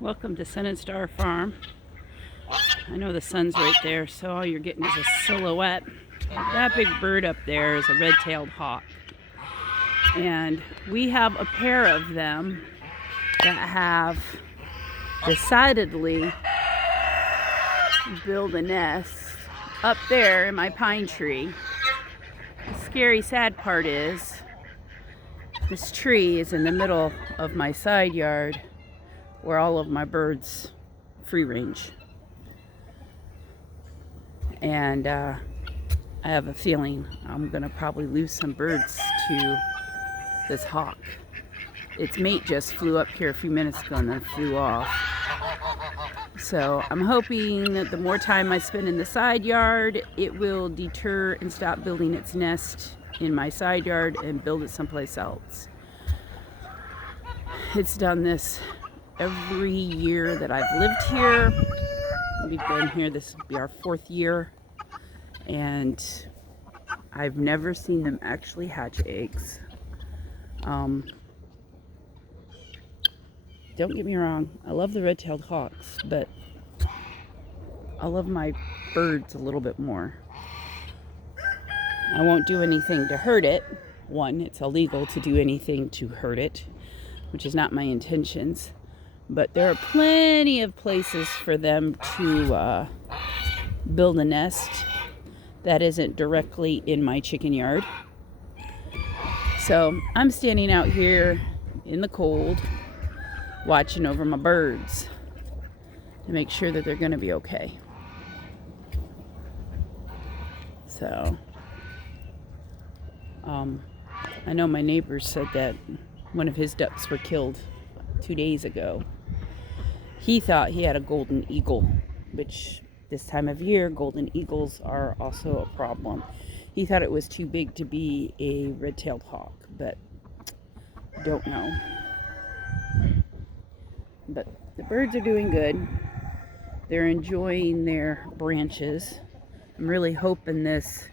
Welcome to Sun and Star Farm. I know the sun's right there, so all you're getting is a silhouette. That big bird up there is a red-tailed hawk. And we have a pair of them that have decidedly built a nest up there in my pine tree. The scary, sad part is this tree is in the middle of my side yard where all of my birds free range. And I have a feeling I'm gonna probably lose some birds to this hawk. Its mate just flew up here a few minutes ago and then flew off. So I'm hoping that the more time I spend in the side yard, it will deter and stop building its nest in my side yard and build it someplace else. It's done this every year that I've lived here. We've been here, this will be our 4th year, and I've never seen them actually hatch eggs. Don't get me wrong, I love the red-tailed hawks, but I love my birds a little bit more. I won't do anything to hurt it. One, it's illegal to do anything to hurt it, which is not my intentions. But there are plenty of places for them to build a nest that isn't directly in my chicken yard. So I'm standing out here in the cold, watching over my birds to make sure that they're going to be okay. So, I know my neighbor said that one of his ducks were killed 2 days ago. He thought he had a golden eagle, which this time of year, golden eagles are also a problem. He thought it was too big to be a red-tailed hawk, but don't know. But the birds are doing good. They're enjoying their branches. I'm really hoping this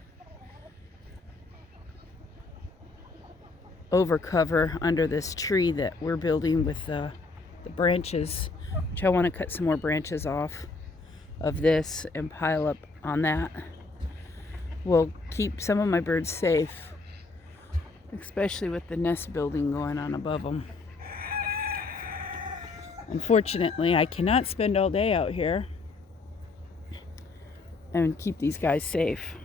overcover under this tree that we're building with the branches, which I want to cut some more branches off of this and pile up on that, will keep some of my birds safe, especially with the nest building going on above them. Unfortunately, I cannot spend all day out here and keep these guys safe.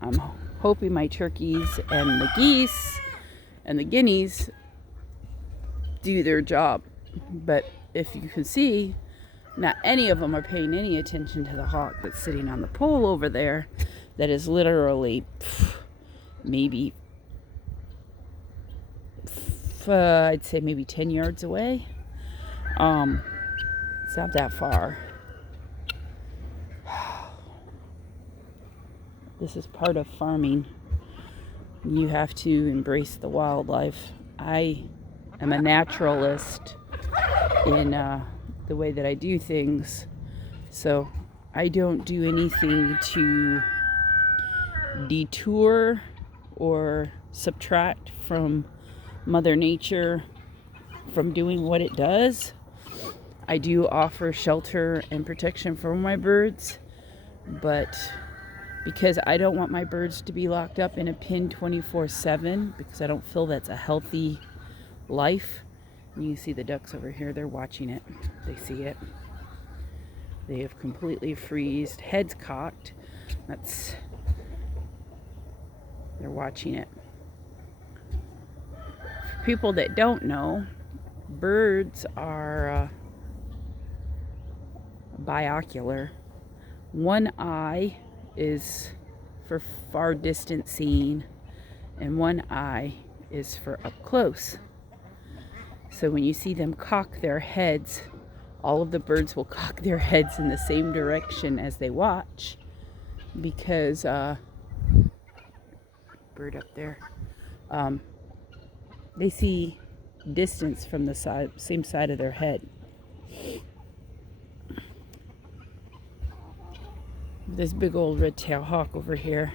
I'm hoping my turkeys and the geese and the guineas do their job. But if you can see, not any of them are paying any attention to the hawk that's sitting on the pole over there that is literally maybe, I'd say maybe 10 yards away. It's not that far. This is part of farming. You have to embrace the wildlife. I am a naturalist in the way that I do things, so I don't do anything to detour or subtract from Mother Nature from doing what it does. I do offer shelter and protection for my birds, but because I don't want my birds to be locked up in a pen 24/7, because I don't feel that's a healthy life. And you see the ducks over here, they're watching it. They see it. They have completely freezed, heads cocked. They're watching it. For people that don't know, birds are binocular. One eye is for far distance seeing, and one eye is for up close. So when you see them cock their heads, all of the birds will cock their heads in the same direction as they watch, because bird up there, they see distance from the same side of their head. This big old red-tailed hawk over here.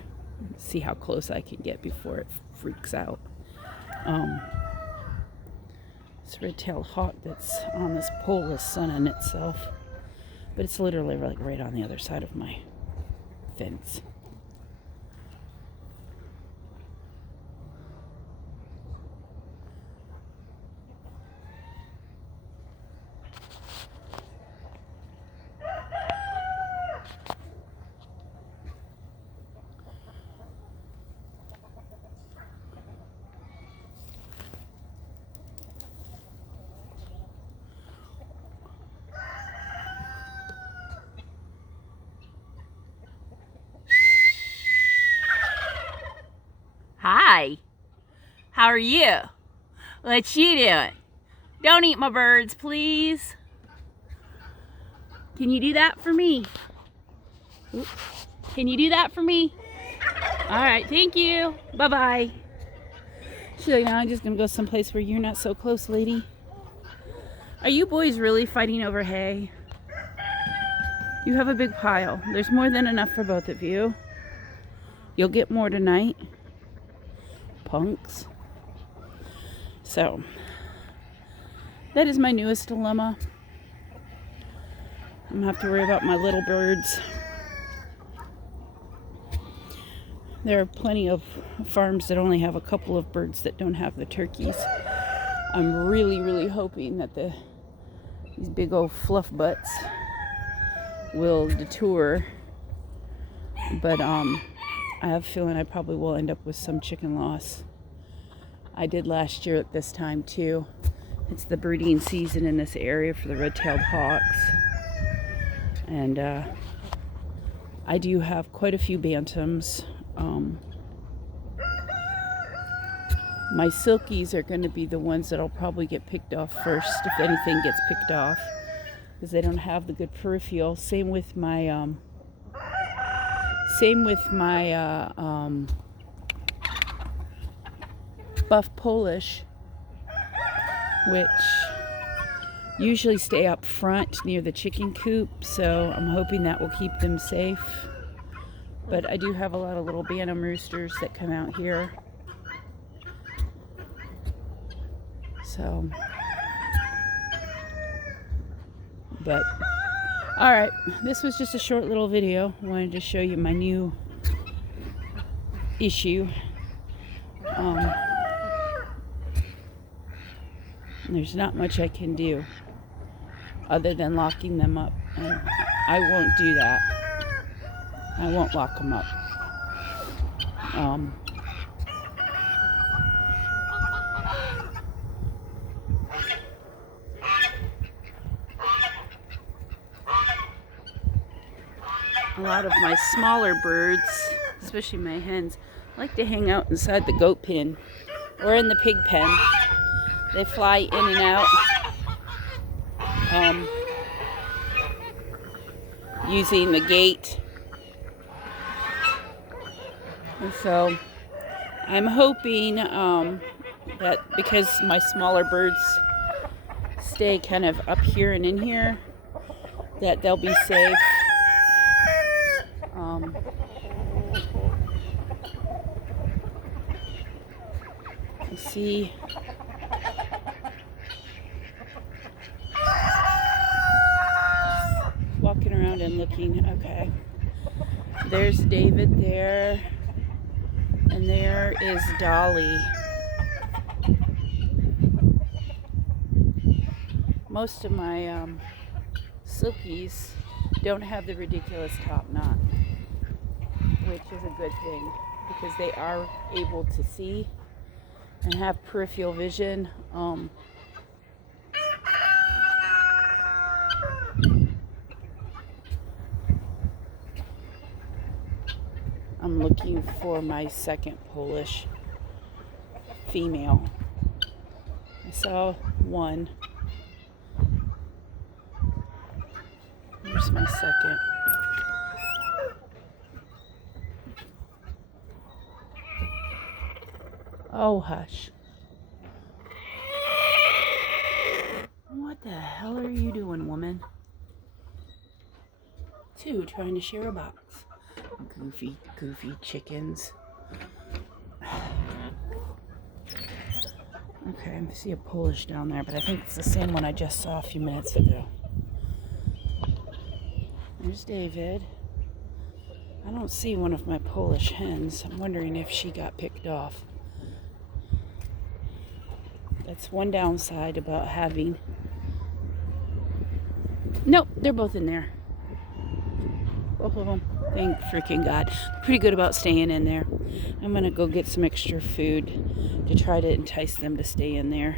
See how close I can get before it freaks out. This red-tailed hawk that's on this pole is sunning itself. But it's literally like right on the other side of my fence. Hi, how are you? What you doing? Don't eat my birds, please. Can you do that for me? Oops. Can you do that for me? All right, thank you. Bye-bye. She's like, no, I'm just gonna go someplace where you're not so close, lady. Are you boys really fighting over hay? You have a big pile. There's more than enough for both of you. You'll get more tonight. Punks. So, that is my newest dilemma. I'm gonna have to worry about my little birds. There are plenty of farms that only have a couple of birds that don't have the turkeys. I'm really hoping that these big old fluff butts will detour. But I have a feeling I probably will end up with some chicken loss. I did last year at this time too. It's the breeding season in this area for the red-tailed hawks. And I do have quite a few bantams. My silkies are going to be the ones that'll probably get picked off first if anything gets picked off, because they don't have the good peripheral. Same with my buff Polish, which usually stay up front near the chicken coop, so I'm hoping that will keep them safe. But I do have a lot of little bantam roosters that come out here. So, but, alright, this was just a short little video. I wanted to show you my new issue. There's not much I can do other than locking them up. And I won't do that. I won't lock them up. A lot of my smaller birds, especially my hens, like to hang out inside the goat pen or in the pig pen. They fly in and out using the gate. And so I'm hoping that because my smaller birds stay kind of up here and in here, that they'll be safe. You see, walking around and looking. Okay, there's David there, and there is Dolly. Most of my silkies don't have the ridiculous top knot, which is a good thing because they are able to see and have peripheral vision. I'm looking for my second Polish female. I saw one. Here's my second. Oh, hush. What the hell are you doing, woman? Two trying to share a box. Goofy chickens. Okay, I see a Polish down there, but I think it's the same one I just saw a few minutes ago. There's David. I don't see one of my Polish hens. I'm wondering if she got picked off. That's one downside about having... Nope, they're both in there. Both of them. Thank freaking God. Pretty good about staying in there. I'm going to go get some extra food to try to entice them to stay in there.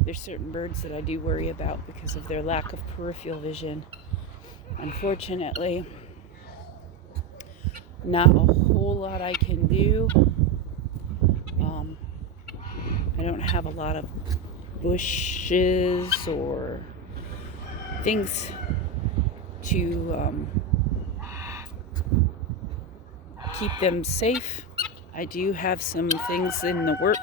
There's certain birds that I do worry about because of their lack of peripheral vision. Unfortunately, not a whole lot I can do. I don't have a lot of bushes or things to keep them safe. I do have some things in the works.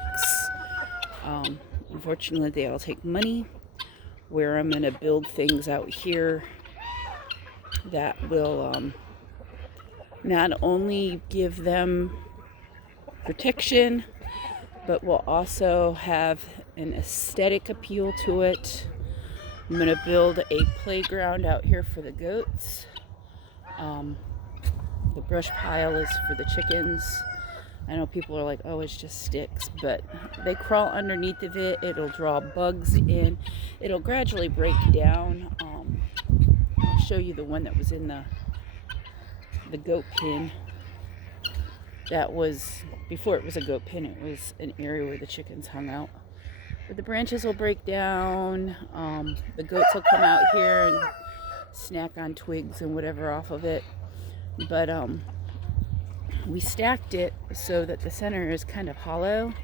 Unfortunately, they all take money, where I'm going to build things out here that will not only give them protection, but will also have an aesthetic appeal to it. I'm going to build a playground out here for the goats. The brush pile is for the chickens. I know people are like, oh, it's just sticks, but they crawl underneath of it. It'll draw bugs in. It'll gradually break down. I'll show you the one that was in the goat pen. That was, before it was a goat pen, it was an area where the chickens hung out. But the branches will break down. The goats will come out here and snack on twigs and whatever off of it. But we stacked it so that the center is kind of hollow.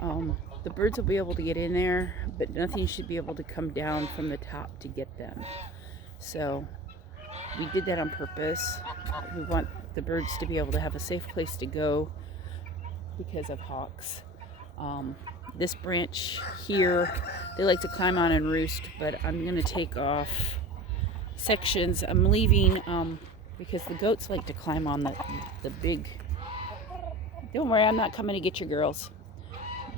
The birds will be able to get in there, but nothing should be able to come down from the top to get them. So we did that on purpose. We want the birds to be able to have a safe place to go because of hawks. This branch here, they like to climb on and roost, but I'm going to take off sections. I'm leaving because the goats like to climb on the big... Don't worry, I'm not coming to get your girls.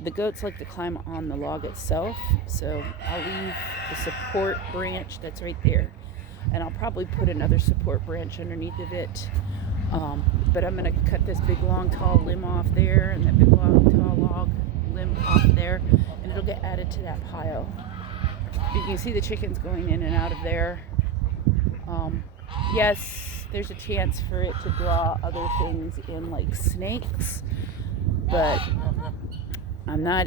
The goats like to climb on the log itself, so I'll leave the support branch that's right there. And I'll probably put another support branch underneath of it. But I'm going to cut this big, long, tall limb off there and that big, long, tall log limb off there. And it'll get added to that pile. You can see the chickens going in and out of there. Yes, there's a chance for it to draw other things in like snakes. But I'm not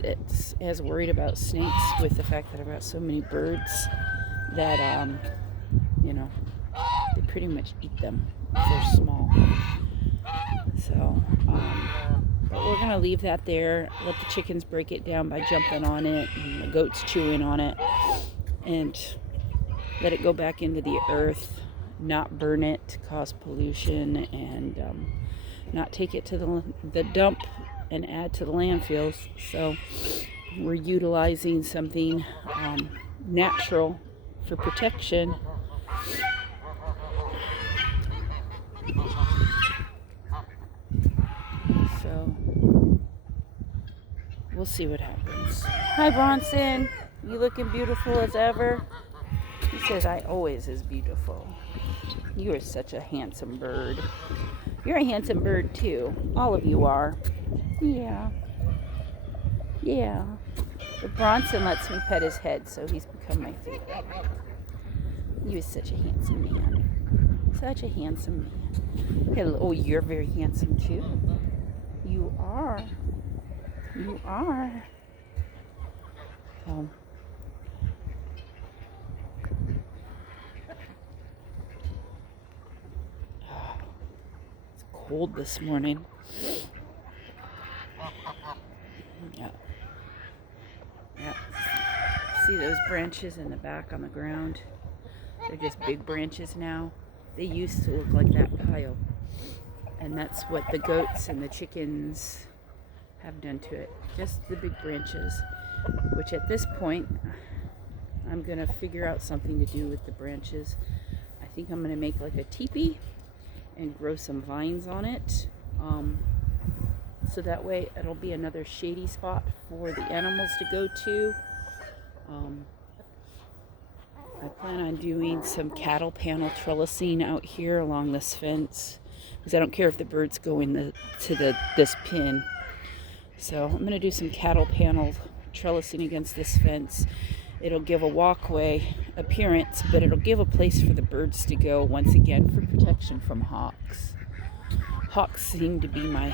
as worried about snakes with the fact that I've got so many birds that, they pretty much eat them if they're small. So, but we're going to leave that there, let the chickens break it down by jumping on it, and the goats chewing on it, and let it go back into the earth, not burn it, cause pollution, and not take it to the dump and add to the landfills. So we're utilizing something natural for protection. So we'll see what happens. Hi, Bronson. You looking beautiful as ever? He says I always is beautiful. You are such a handsome bird. You're a handsome bird too. All of you are. Yeah. Yeah. But Bronson lets me pet his head, so he's become my favorite. You are such a handsome man. Such a handsome man. Hello. Oh, you're very handsome too. You are. You are. It's cold this morning. Yeah. See those branches in the back on the ground? They're just big branches now. They used to look like that pile. And that's what the goats and the chickens have done to it. Just the big branches. Which at this point, I'm going to figure out something to do with the branches. I think I'm going to make like a teepee and grow some vines on it. so that way it'll be another shady spot for the animals to go to. I plan on doing some cattle panel trellising out here along this fence, because I don't care if the birds go in this pin. So I'm going to do some cattle panel trellising against this fence. It'll give a walkway appearance, but it'll give a place for the birds to go, once again, for protection from hawks. Hawks seem to be my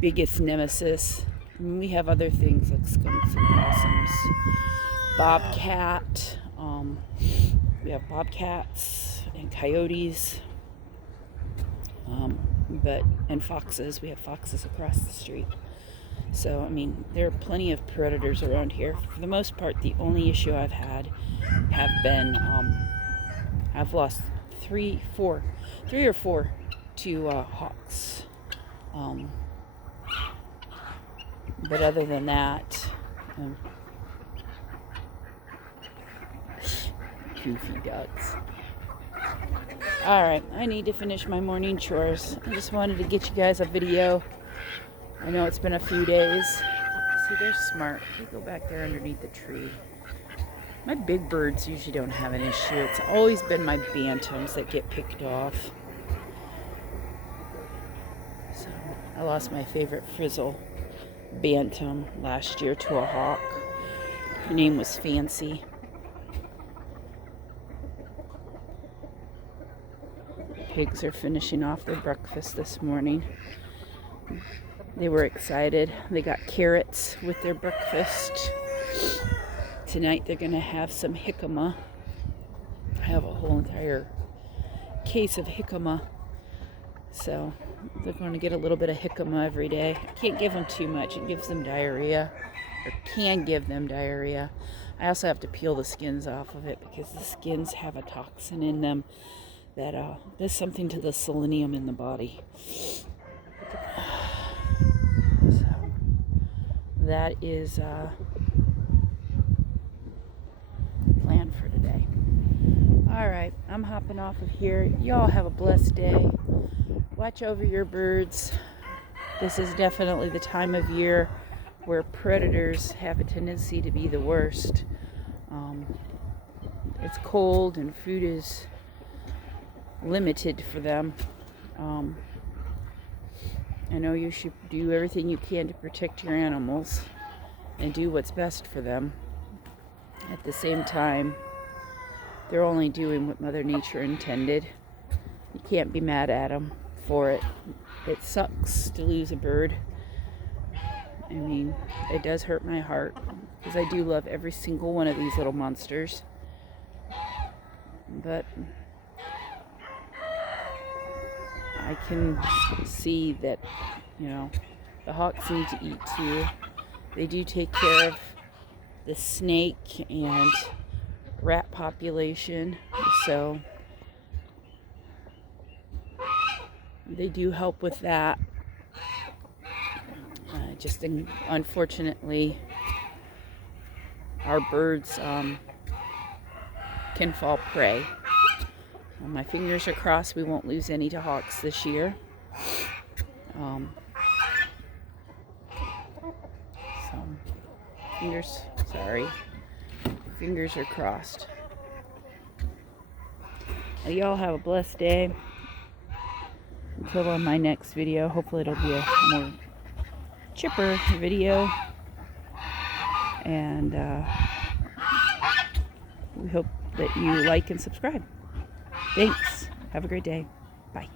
biggest nemesis. I mean, we have other things like skunks and possums, bobcat. We have bobcats and coyotes, and foxes. We have foxes across the street. So, I mean, there are plenty of predators around here. For the most part, the only issue I've had have been, I've lost three or four to hawks. But other than that, goofy ducks. Alright, I need to finish my morning chores. I just wanted to get you guys a video. I know it's been a few days. See, they're smart. They go back there underneath the tree. My big birds usually don't have an issue. It's always been my bantams that get picked off. So, I lost my favorite frizzle bantam last year to a hawk. Her name was Fancy. Pigs are finishing off their breakfast this morning. They were excited. They got carrots with their breakfast. Tonight they're going to have some jicama. I have a whole entire case of jicama. So they're going to get a little bit of jicama every day. I can't give them too much. It gives them diarrhea, or can give them diarrhea. I also have to peel the skins off of it because the skins have a toxin in them that does something to the selenium in the body. So that is the plan for today. Alright, I'm hopping off of here. Y'all have a blessed day. Watch over your birds. This is definitely the time of year where predators have a tendency to be the worst. It's cold and food is limited for them. I know you should do everything you can to protect your animals and do what's best for them. At the same time, they're only doing what Mother Nature intended. You can't be mad at them for it. It sucks to lose a bird. I mean, it does hurt my heart because I do love every single one of these little monsters. But I can see that, you know, the hawks need to eat too. They do take care of the snake and rat population, so they do help with that. Just unfortunately, our birds can fall prey. My fingers are crossed we won't lose any to hawks this year. Fingers are crossed. Well, y'all have a blessed day. Until on my next video, hopefully it'll be a more chipper video. And we hope that you like and subscribe. Thanks. Have a great day. Bye.